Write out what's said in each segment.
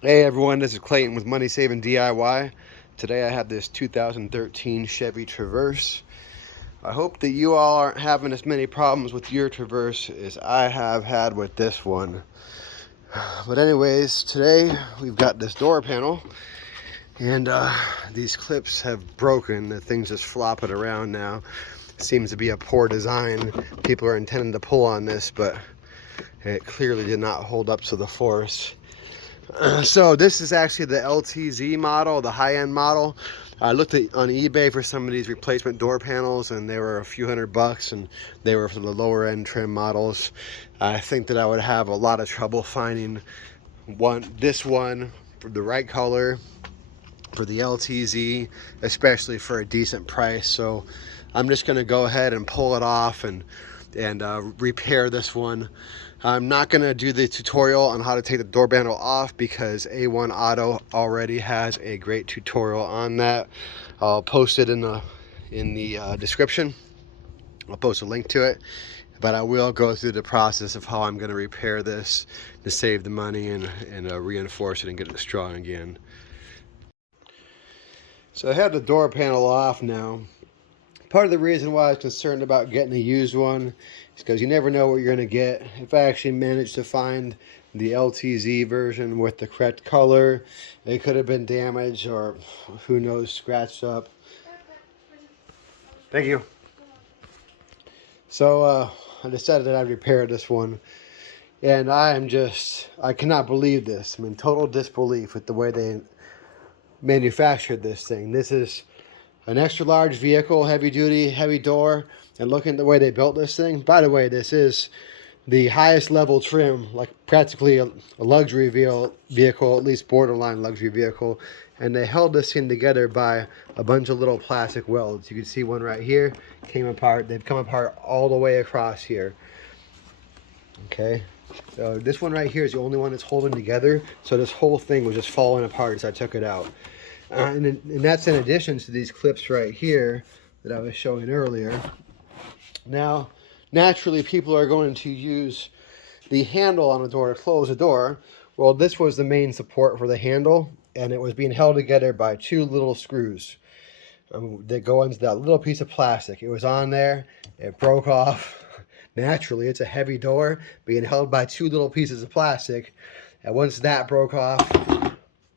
Hey everyone, this is Clayton with Money Saving DIY. Today I have this 2013 Chevy Traverse. I hope that you all aren't having as many problems with your Traverse as I have had with this one. But anyways, today we've got this door panel and these clips have broken. The thing's just flopping around now. Seems to be a poor design. People are intending to pull on this, but it clearly did not hold up to the force. So this is actually the LTZ model, the high-end model. I looked on eBay for some of these replacement door panels and they were a few $100 and they were for the lower end trim models. I think that I would have a lot of trouble finding this one for the right color for the LTZ, especially for a decent price. So I'm just gonna go ahead and pull it off and repair this one. I'm not going to do the tutorial on how to take the door panel off because A1 Auto already has a great tutorial on that. I'll post it in the description. I'll post a link to it, but I will go through the process of how I'm going to repair this to save the money and reinforce it and get it strong again. So I have the door panel off now. Part of the reason why I was concerned about getting a used one is because you never know what you're going to get. If I actually managed to find the LTZ version with the correct color, it could have been damaged or who knows, scratched up. Thank you. So I decided that I'd repair this one. And I cannot believe this. I'm in total disbelief with the way they manufactured this thing. This is an extra large vehicle, heavy duty, heavy door, and looking at the way they built this thing. By the way, this is the highest level trim, like practically a luxury vehicle, at least borderline luxury vehicle. And they held this thing together by a bunch of little plastic welds. You can see one right here came apart. They've come apart all the way across here. Okay, so this one right here is the only one that's holding together. So this whole thing was just falling apart as I took it out. And that's in addition to these clips right here that I was showing earlier. Now, naturally, people are going to use the handle on the door to close the door. Well, this was the main support for the handle, and it was being held together by two little screws that go into that little piece of plastic. It was on there, it broke off. Naturally, it's a heavy door being held by two little pieces of plastic. And once that broke off,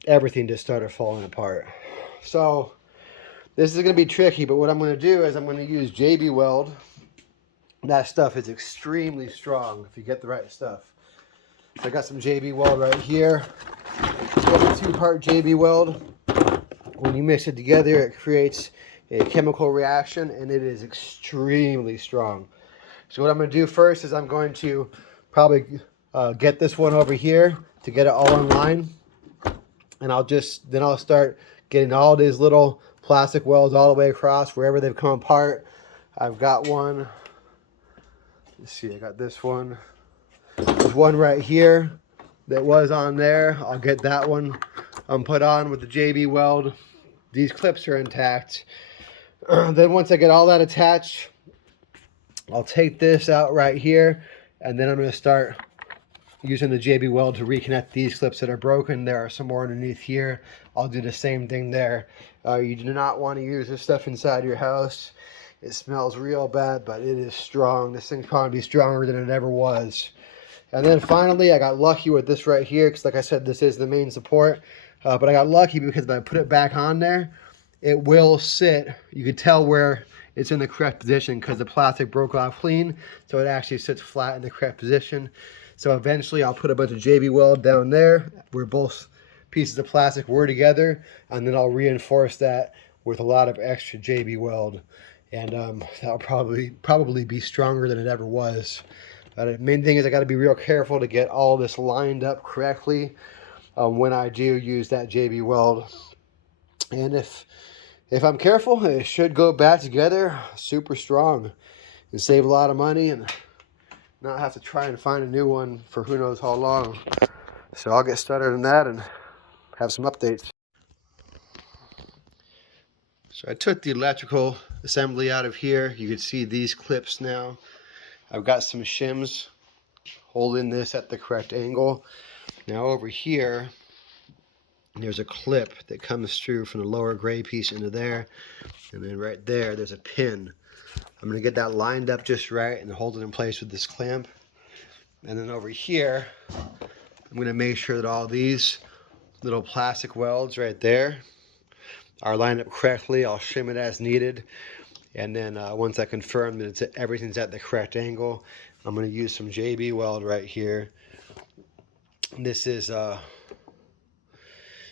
everything just started falling apart. So this is going to be tricky, but what I'm going to do is I'm going to use JB Weld. That stuff is extremely strong if you get the right stuff. So I got some JB Weld right here. It's a 2-part JB Weld. When you mix it together, it creates a chemical reaction and it is extremely strong. So what I'm going to do first is I'm going to probably get this one over here to get it all in line. And I'll start getting all these little plastic welds all the way across wherever they've come apart. I've got one. Let's see, I got this one. There's one right here that was on there. I'll get that one put on with the JB Weld. These clips are intact. Then once I get all that attached, I'll take this out right here, and then I'm going to start using the JB Weld to reconnect these clips that are broken. There are some more underneath here. I'll do the same thing there. You do not want to use this stuff inside your house. It smells real bad, but it is strong. This thing's probably stronger than it ever was. And then finally, I got lucky with this right here, because like I said, this is the main support. But I got lucky because if I put it back on there, it will sit. You can tell where it's in the correct position because the plastic broke off clean. So it actually sits flat in the correct position. So eventually I'll put a bunch of JB Weld down there where both pieces of plastic were together, and then I'll reinforce that with a lot of extra JB Weld. And that'll probably be stronger than it ever was. The main thing is I got to be real careful to get all this lined up correctly when I do use that JB Weld. And if I'm careful, it should go back together super strong and save a lot of money and not have to try and find a new one for who knows how long. So I'll get started on that and have some updates. So I took the electrical assembly out of here. You can see these clips now. I've got some shims holding this at the correct angle. Now over here, there's a clip that comes through from the lower gray piece into there, and then right there there's a pin. I'm going to get that lined up just right and hold it in place with this clamp. And then over here, I'm going to make sure that all these little plastic welds right there are lined up correctly. I'll shim it as needed. And then once I confirm that everything's at the correct angle, I'm going to use some JB weld right here. This is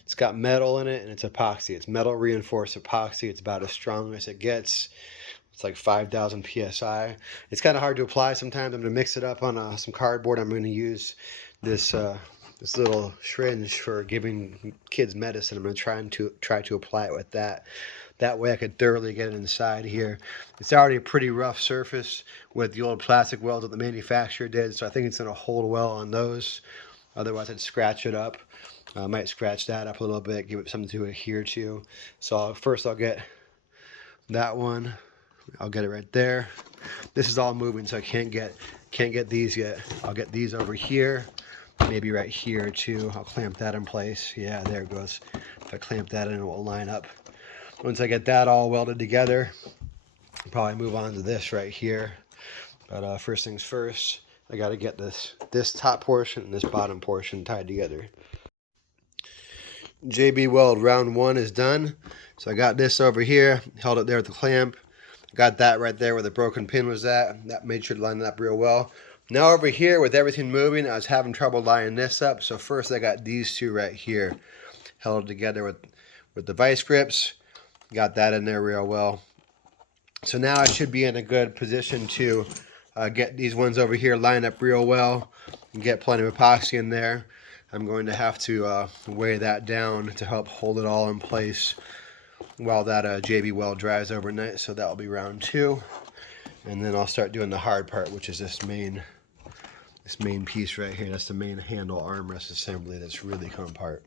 it's got metal in it and it's epoxy. It's metal reinforced epoxy. It's about as strong as it gets. It's like 5,000 psi. It's kind of hard to apply sometimes. I'm going to mix it up on some cardboard. I'm going to use this this little syringe for giving kids medicine. I'm going to try to apply it with that. That way I could thoroughly get it inside here. It's already a pretty rough surface with the old plastic welds that the manufacturer did, so I think it's going to hold well on those. Otherwise I'd scratch it up. I might scratch that up a little bit, give it something to adhere to. So first I'll get that one. I'll get it right there. This is all moving, so I can't get these yet. I'll get these over here, maybe right here too. I'll clamp that in place. Yeah, there it goes. If I clamp that in, it will line up. Once I get that all welded together, I'll probably move on to this right here. But first things first, I got to get this top portion and this bottom portion tied together. JB weld round 1 is done. So I got this over here, held it there with the clamp. Got that right there where the broken pin was at. That made sure to line it up real well. Now over here with everything moving, I was having trouble lining this up. So first I got these two right here held together with the vice grips. Got that in there real well. So now I should be in a good position to get these ones over here lined up real well and get plenty of epoxy in there. I'm going to have to weigh that down to help hold it all in place while that JB weld dries overnight. So that'll be round 2, and then I'll start doing the hard part, which is this main piece right here. That's the main handle armrest assembly that's really come apart.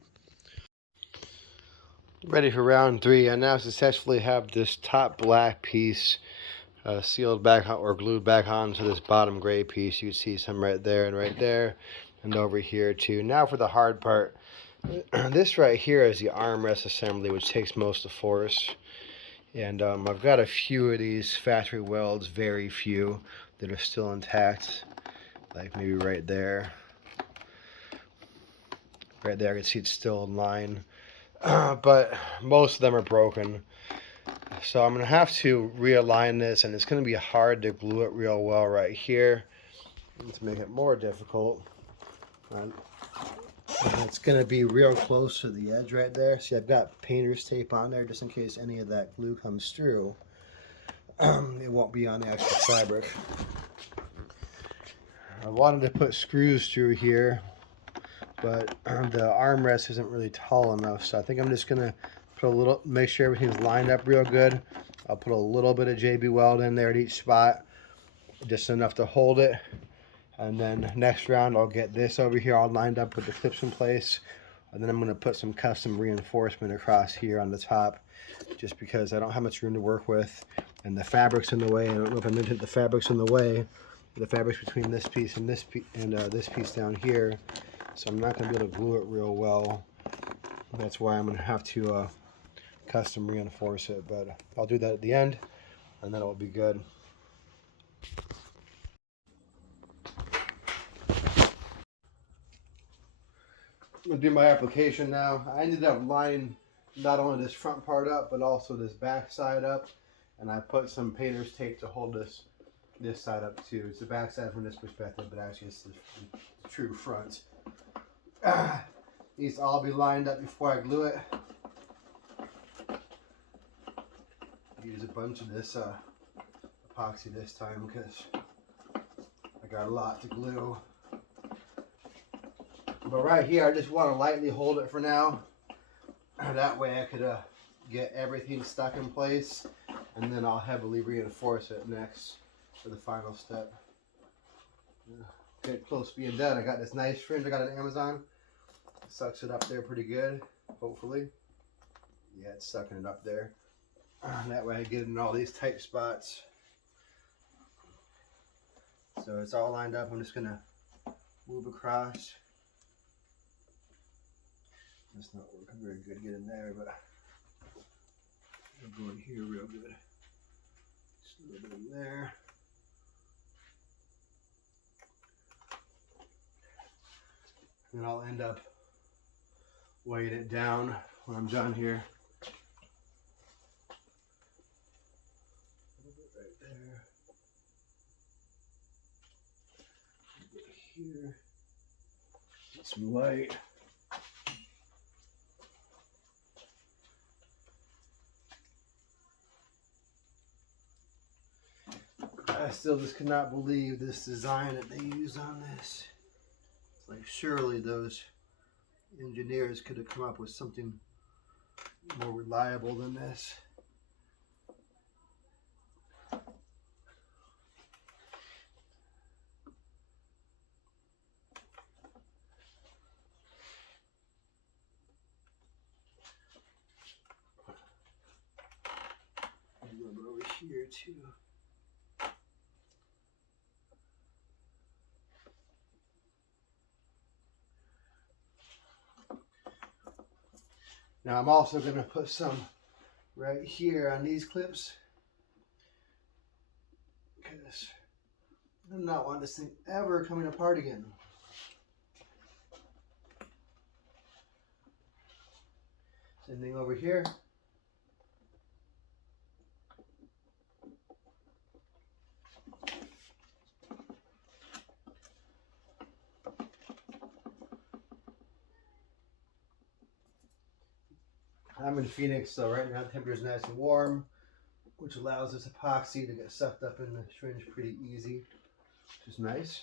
Ready for round 3. I now successfully have this top black piece sealed back or glued back onto this bottom gray piece. You can see some right there and over here too. Now for the hard part. This right here is the armrest assembly, which takes most of the force. And I've got a few of these factory welds, very few, that are still intact. Like maybe right there. Right there, I can see it's still in line. But most of them are broken. So I'm going to have to realign this, and it's going to be hard to glue it real well right here. And to make it more difficult, it's going to be real close to the edge right there. See, I've got painter's tape on there just in case any of that glue comes through. It won't be on the actual fabric. I wanted to put screws through here, but the armrest isn't really tall enough, so I think I'm just going to put make sure everything's lined up real good. I'll put a little bit of JB weld in there at each spot, just enough to hold it. And then next round I'll get this over here all lined up with the clips in place. And then I'm going to put some custom reinforcement across here on the top, just because I don't have much room to work with. And the fabric's in the way. I don't know if I mentioned the fabric's in the way. The fabric's between this piece and this piece down here. So I'm not going to be able to glue it real well. That's why I'm going to have to custom reinforce it. But I'll do that at the end, and then it'll be good. I'm going to do my application now. I ended up lining not only this front part up, but also this back side up. And I put some painter's tape to hold this side up too. It's the back side from this perspective, but actually it's the true front. These all be lined up before I glue it. Use a bunch of this epoxy this time because I got a lot to glue. But right here, I just want to lightly hold it for now. That way I could get everything stuck in place, and then I'll heavily reinforce it next for the final step. Get close to being done. I got this nice fringe I got on Amazon. Sucks it up there pretty good, hopefully. Yeah, it's sucking it up there. That way I get it in all these tight spots. So it's all lined up. I'm just going to move across. That's not working very good to get in there, but I'll go in here real good. Just a little bit in there. And I'll end up weighing it down when I'm done here. A little bit right there. A little bit here. Get some light. I still just cannot believe this design that they used on this. It's like surely those engineers could have come up with something more reliable than this. A little bit over here too. Now I'm also going to put some right here on these clips because I do not want this thing ever coming apart again. Same thing over here. I'm in Phoenix, so right now the temperature is nice and warm, which allows this epoxy to get sucked up in the syringe pretty easy, which is nice.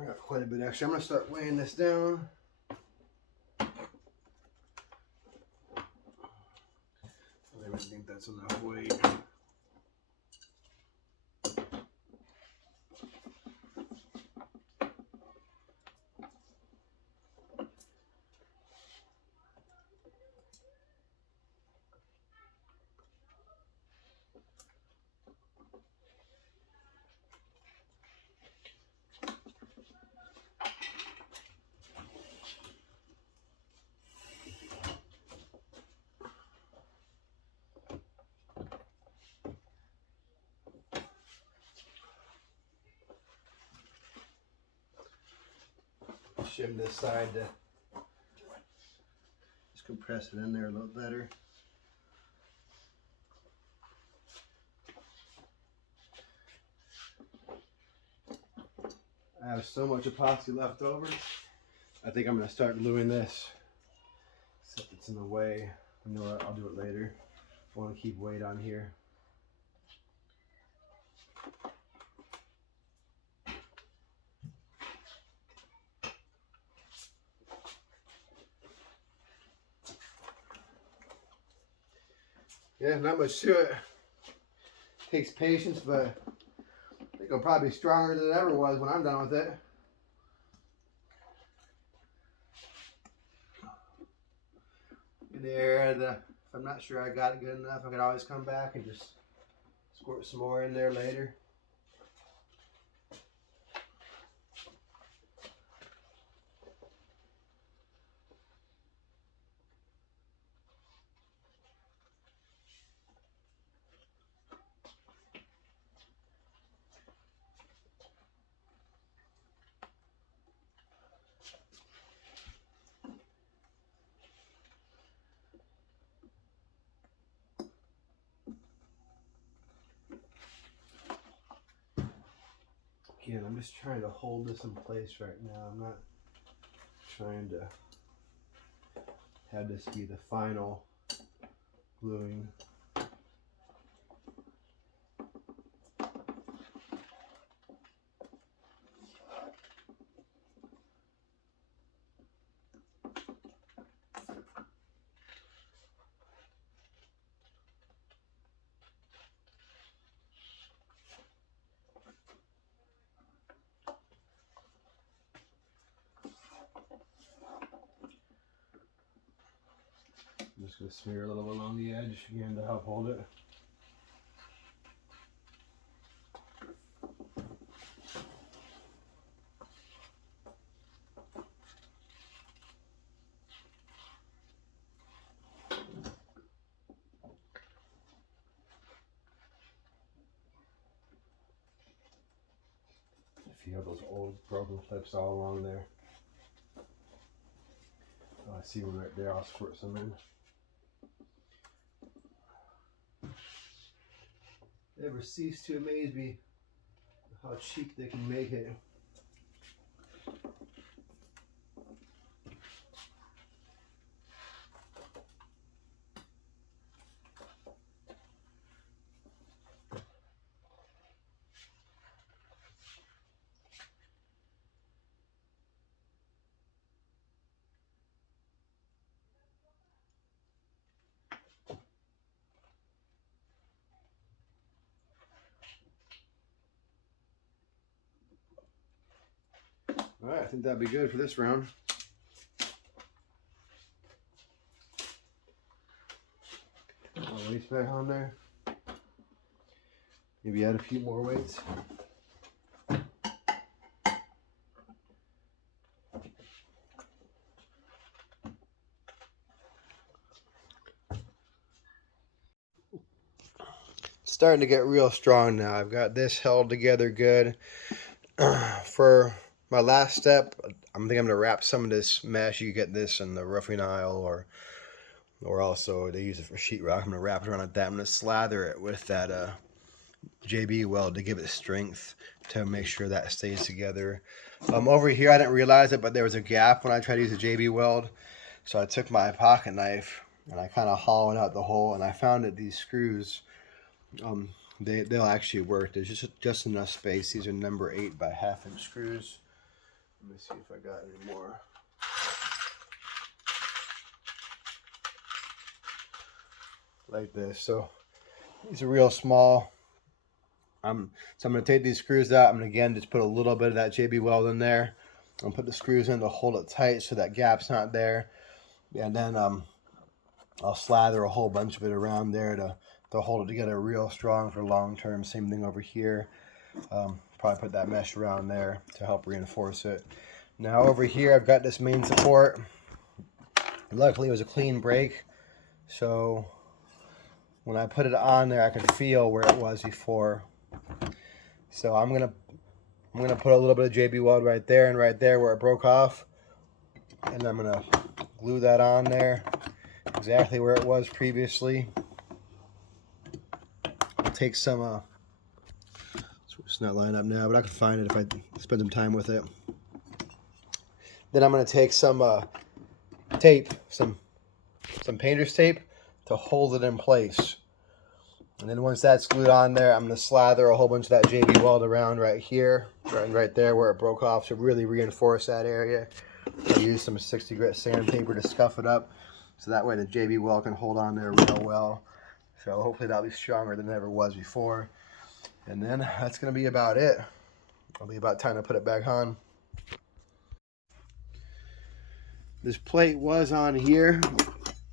I got quite a bit extra. I'm going to start weighing this down. I don't even think that's enough weight. Shim this side to just compress it in there a little better. I have so much epoxy left over. I think I'm going to start gluing this, except it's in the way. You know what? I'll do it later. I want to keep weight on here. Yeah, not much to it. Takes patience, but I think it'll probably be stronger than it ever was when I'm done with it. There, if I'm not sure I got it good enough, I could always come back and just squirt some more in there later. Again, I'm just trying to hold this in place right now. I'm not trying to have this be the final gluing. gonna smear a little bit along the edge again to help hold it. A few of those old broken clips all along there. Oh, I see one right there. I'll squirt some in. Never cease to amaze me how cheap they can make it. All right, I think that'd be good for this round. Weights back on there. Maybe add a few more weights. It's starting to get real strong now. I've got this held together good. For my last step, I'm going to wrap some of this mesh. You get this in the roofing aisle, or also they use it for sheetrock. I'm going to wrap it around like that. I'm going to slather it with that JB weld to give it strength, to make sure that stays together. Over here, I didn't realize it, but there was a gap when I tried to use a JB weld. So I took my pocket knife and I kind of hollowed out the hole, and I found that these screws, they'll actually work. There's just enough space. These are number 8 by 1/2 inch screws. Let me see if I got any more. Like this. So these are real small. So I'm going to take these screws out. I'm going to again just put a little bit of that JB weld in there. I'm going to put the screws in to hold it tight so that gap's not there. And then I'll slather a whole bunch of it around there to hold it together real strong for long term. Same thing over here. Probably put that mesh around there to help reinforce it. Now over here I've got this main support. Luckily it was a clean break, so when I put it on there I could feel where it was before. So I'm gonna put a little bit of JB weld right there and right there where it broke off, and I'm gonna glue that on there exactly where it was previously. I'll take some it's not lined up now, but I can find it if I spend some time with it. Then I'm going to take some tape, some painter's tape to hold it in place. And then once that's glued on there, I'm going to slather a whole bunch of that JB weld around right here, right there where it broke off, to really reinforce that area. I'll use some 60 grit sandpaper to scuff it up, so that way the JB weld can hold on there real well. So hopefully that'll be stronger than it ever was before. And then that's going to be about it. It'll be about time to put it back on. This plate was on here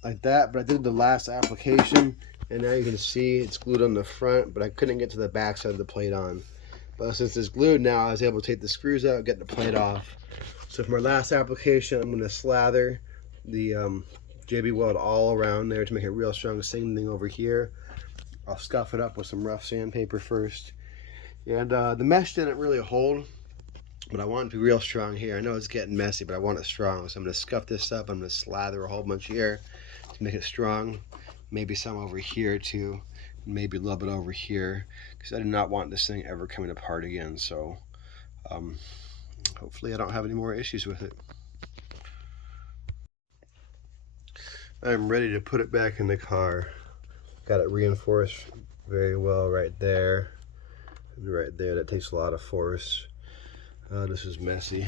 like that, but I did the last application, and now you can see it's glued on the front, but I couldn't get to the back side of the plate on. But since it's glued now, I was able to take the screws out, get the plate off. So for my last application, I'm going to slather the JB weld all around there to make it real strong. Same thing over here. I'll scuff it up with some rough sandpaper first. And the mesh didn't really hold, but I want it to be real strong here. I know it's getting messy, but I want it strong. So I'm going to scuff this up. I'm going to slather a whole bunch here to make it strong. Maybe some over here too. Maybe a little bit over here, because I do not want this thing ever coming apart again. So hopefully I don't have any more issues with it. I'm ready to put it back in the car. Got it reinforced very well right there. And right there, that takes a lot of force. This is messy.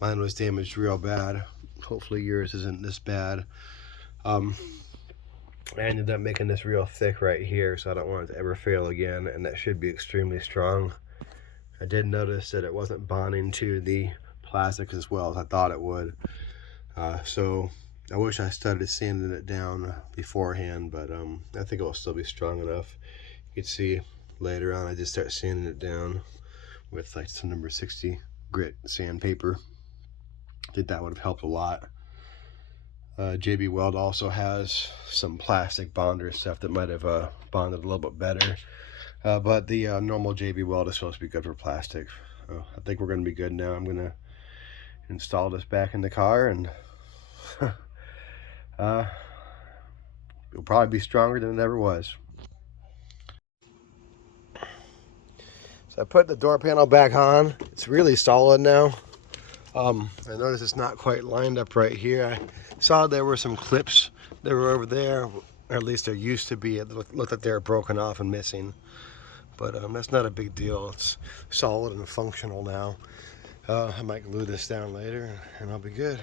Mine was damaged real bad. Hopefully yours isn't this bad. I ended up making this real thick right here, so I don't want it to ever fail again, and that should be extremely strong. I did notice that it wasn't bonding to the plastic as well as I thought it would. So I wish I started sanding it down beforehand, but I think it will still be strong enough. You can see later on I just start sanding it down with like some number 60 grit sandpaper. I think that would have helped a lot. JB Weld also has some plastic bonder stuff that might have bonded a little bit better. But the normal JB Weld is supposed to be good for plastic. I think we're going to be good now. I'm going to install this back in the car, and it'll probably be stronger than it ever was. So I put the door panel back on. It's really solid now. I noticed it's not quite lined up right here. I saw there were some clips that were over there, or at least there used to be. It looked like they were broken off and missing. But that's not a big deal. It's solid and functional now. I might glue this down later and I'll be good.